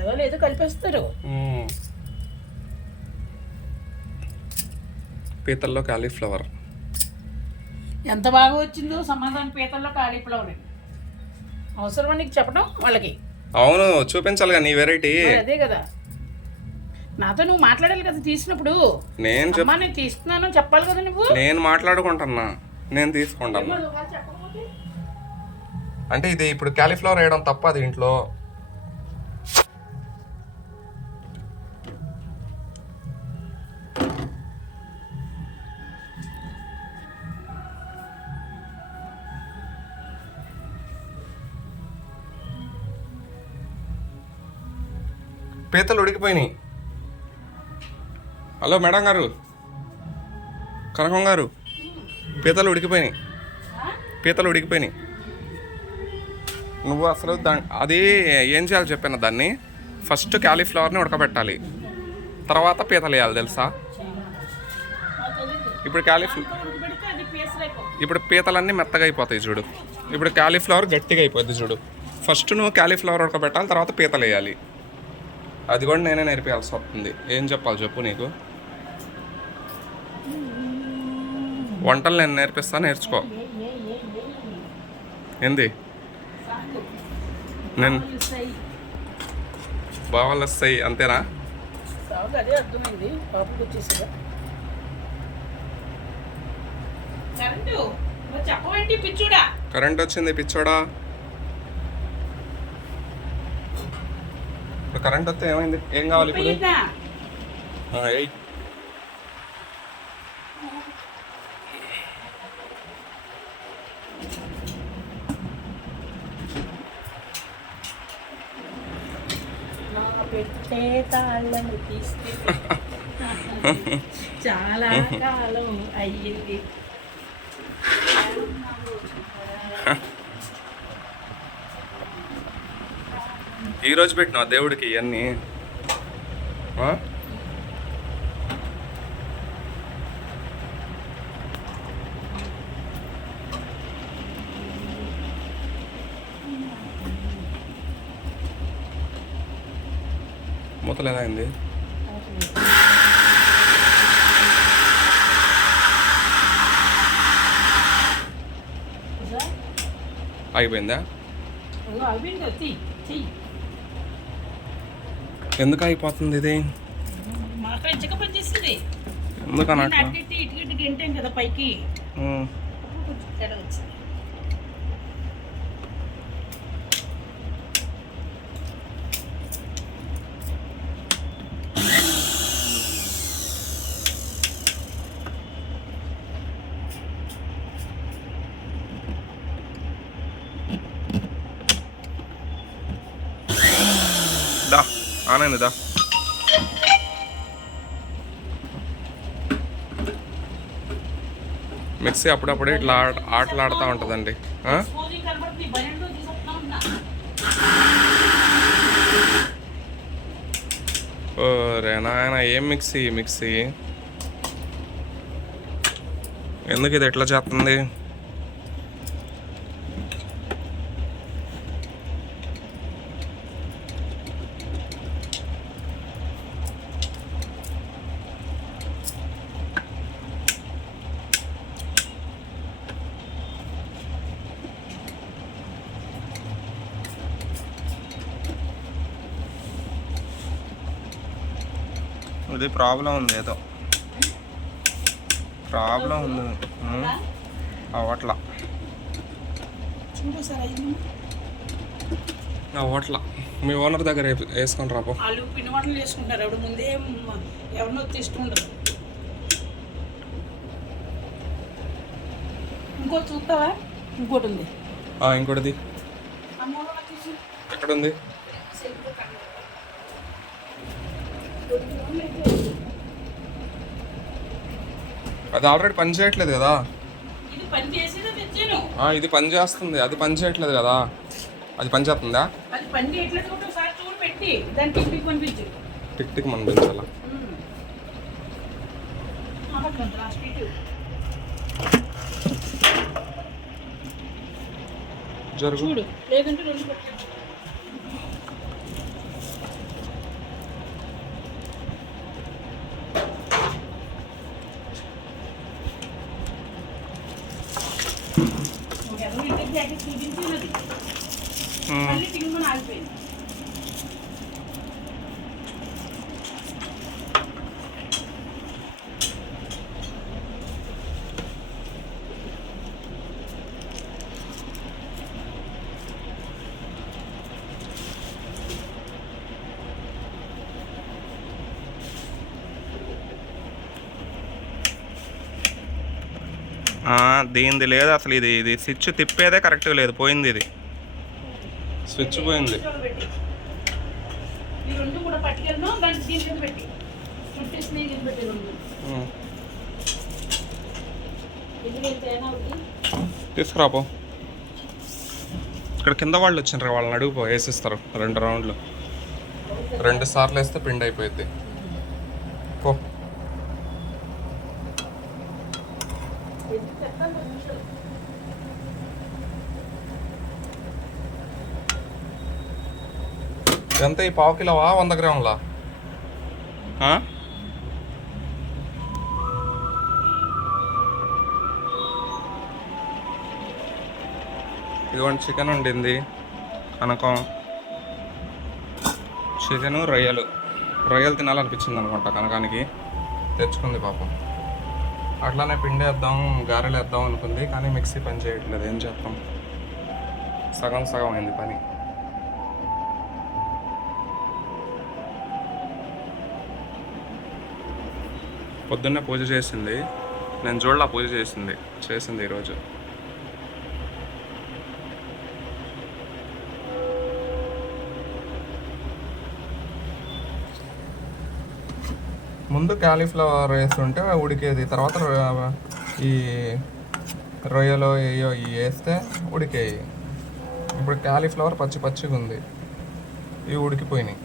ఏదో లేదో కలిపేస్తారు. పీతల్లో కాలీఫ్లవర్. ఎంత బాగా వచ్చిందో సమాధానం పీతల్లో కాలీఫ్లవర్ అవసరమా నీకు చెప్పడం వాళ్ళకి? అవును చూపించాలిగా నీ వెరైటీ. అదే కదా. నాతో నువ్వు మాట్లాడాలి కదా తీసినప్పుడు. నేను అమ్మా నేను తీస్తున్నాను చెప్పాలి కదా నువ్వు? నేను మాట్లాడుకుంటున్నా. నేను తీసుకుంటాను? అంటే ఇది ఇప్పుడు కాలీఫ్లవర్ వేయడం తప్ప దీంట్లో పీతలు ఉడికిపోయినాయి. హలో మేడం గారు. కనకం గారు పీతలు ఉడికిపోయినాయి. పీతలు ఉడికిపోయినాయి. నువ్వు అసలు దా అది ఏం చేయాలి చెప్పాను దాన్ని? ఫస్ట్ క్యాలీఫ్లవర్ని ఉడకబెట్టాలి. తర్వాత పీతలు వేయాలి తెలుసా? ఇప్పుడు క్యాలీఫ్లవర్ ఇప్పుడు పీతలన్నీ మెత్తగా అయిపోతాయి చూడు. ఇప్పుడు క్యాలీఫ్లవర్ గట్టిగా అయిపోతుంది చూడు. ఫస్ట్ నువ్వు క్యాలీఫ్లవర్ ఉడకబెట్టాలి తర్వాత పీతలు వేయాలి. అది కూడా నేనే నేర్పించాల్సి వస్తుంది ఏం చెప్పాలి చెప్పు నీకు వంటలు నేను నేర్పిస్తా నేర్చుకో. ఏంది. నేను మామూలు ఇస్తాయి. బావాలు వస్తాయి అంతేనా కరెంట్ వచ్చింది పిచ్చోడా కరెంట్ వస్తే ఏమైంది? ఏం కావాలి ఇప్పుడు? పెట్టే తాళ్ళను తీస్తే చాలా కాలం అయ్యింది. ఈ రోజు పెట్టిన దేవుడికి ఇవన్నీ? మూతలు ఎలా అయింది? చెయ్యి. ఎందుకు అయిపోతుంది ఇది? మాకు ఇచ్చక పనిచేస్తుంది ఉమ్. అప్పుడు దా. మిక్సీ అప్పుడప్పుడే ఇట్లా ఆటలాడుతూ ఉంటుందండి. ఓరే నాయన ఏం మిక్సీ మిక్సీ? ఎందుకు ఇది ఎట్లా చేస్తుంది? ఇది ప్రాబ్లం ఉంది ఏదో. ప్రాబ్లం ఉంది. అవట్లా అవట్లా మీ ఓనర్ దగ్గర వేసుకొని రాపో వాళ్ళు పిండి వంటలు చేసుకుంటారు. ఎవడు ముందే ఎవరినో ఉండదు ఇంకోటి చూస్తావా? ఇంకోటి ఉంది. ఆ, ఇంకోటిది. ఎక్కడుంది? అది ఆల్రెడీ పని చేయట్లేదు కదా? ఇది పని చేస్తుంది. అది పని చేయట్లేదు కదా? అది పని చేస్తుందా? టిక్ టిక్ మనం పెంచాలా జరుగు. లేదంటే రెండు দেখে সেই দিনকে ওরা দেখবে তিনগুণ আসবে దీనిది లేదు అసలు ఇది ఇది స్విచ్ తిప్పేదే కరెక్ట్గా లేదు పోయింది ఇది. స్విచ్ పోయింది. తీసుకురాపో. ఇక్కడ కింద వాళ్ళు వచ్చిండ్రు వాళ్ళని అడుగుపో వేసిస్తారు రెండు రౌండ్లు. రెండు సార్లు వేస్తే పిండి అయిపోయింది పో ఎందుకు చెప్తాను రెండు నిమిషాలు ఎంత ఈ పావు కిలోవా? వంద గ్రాములా? ఇదిగోండి చికెన్ ఉండింది కనకం చికెను రొయ్యలు. రొయ్యలు తినాలనిపించింది అనుకుంటా కనకానికి. తెచ్చుకుంది పాపం. అట్లానే పిండి వేద్దాం గారెలు వేద్దాం అనుకుంది కానీ మిక్సీ పని చేయట్లేదు. ఏం చేస్తాం? సగం సగం అయింది పని. పొద్దున్నే పూజ చేసింది. నేను చూడలా పూజ చేసింది చేసింది ఈరోజు. ముందు క్యాలీఫ్లవర్ వేస్తుంటే ఉడికేది తర్వాత ఈ రొయ్యలు ఏయో ఇవి వేస్తే ఉడికేయి. ఇప్పుడు క్యాలీఫ్లవర్ పచ్చి పచ్చిగా ఉంది ఇవి ఉడికిపోయినాయి.